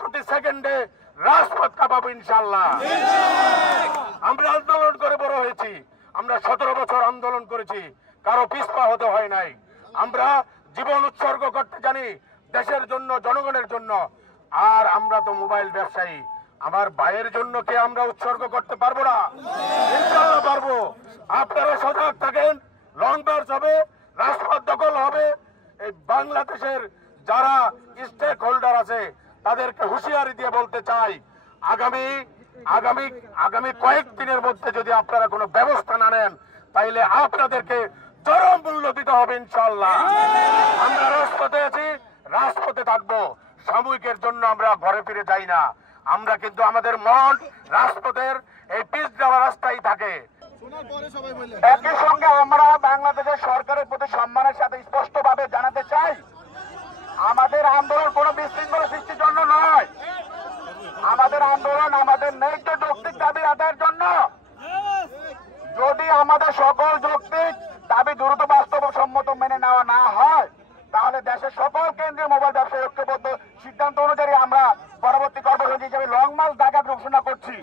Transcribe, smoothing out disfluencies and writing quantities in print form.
প্রতি সেকেন্ডে রাজপথ কাঁপাবো ইনশাআল্লাহ। আমরা আন্দোলন করে বড় হয়েছি, আমরা 17 বছর আন্দোলন করেছি, কারো পিছপা হতে হয় নাই। আমরা জীবন উৎসর্গ করতে জানি দেশের জন্য, জনগণের জন্য। আর আমরা তো মোবাইল ব্যবসায়ী, আমার ভাইয়ের জন্য কে আমরা উৎসর্গ করতে পারবো না? ইনশাআল্লাহ পারবো। আপনারা সজাগ থাকেন, লং মার্চ হবে, রাজপথ দখল হবে। এই বাংলাদেশের যারা স্টেক হোল্ডার আছে তাদেরকে হুঁশিয়ারি দিয়ে বলতে চাই, আগামী কয়েকদিনের মধ্যে যদি আপনারা কোনো ব্যবস্থা না নেন তাইলে আপনাদেরকে চরম মূল্য দিতে হবে ইনশাআল্লাহ। আমরা রাজপথে আছি, রাজপথে থাকবো। সাময়িকের জন্য আমরা ঘরে ফিরে যাই না, আমরা কিন্তু আমাদের মন রাজপথের এই পিচ দেওয়া রাস্তায় থাকে। একই সঙ্গে আমরা বাংলাদেশের সরকারের প্রতি সম্মানের সাথে স্পষ্টভাবে জানাতে চাই, আমাদের আন্দোলন কোনো বিশৃঙ্খলা সৃষ্টির জন্য নয়। আমাদের আন্দোলন আমাদের ন্যায্য যৌক্তিক দাবি আদায়ের জন্য। যদি আমাদের সকল যৌক্তিক দাবি দ্রুত বাস্তবসম্মত মেনে নেওয়া না হয় তাহলে দেশের সকল কেন্দ্রীয় মোবাইল ব্যবসায়ী ঐক্যবদ্ধ সিদ্ধান্ত অনুযায়ী আমরা পরবর্তী কর্মসূচি হিসেবে লং মার্চ ডাকার ঘোষণা করছি।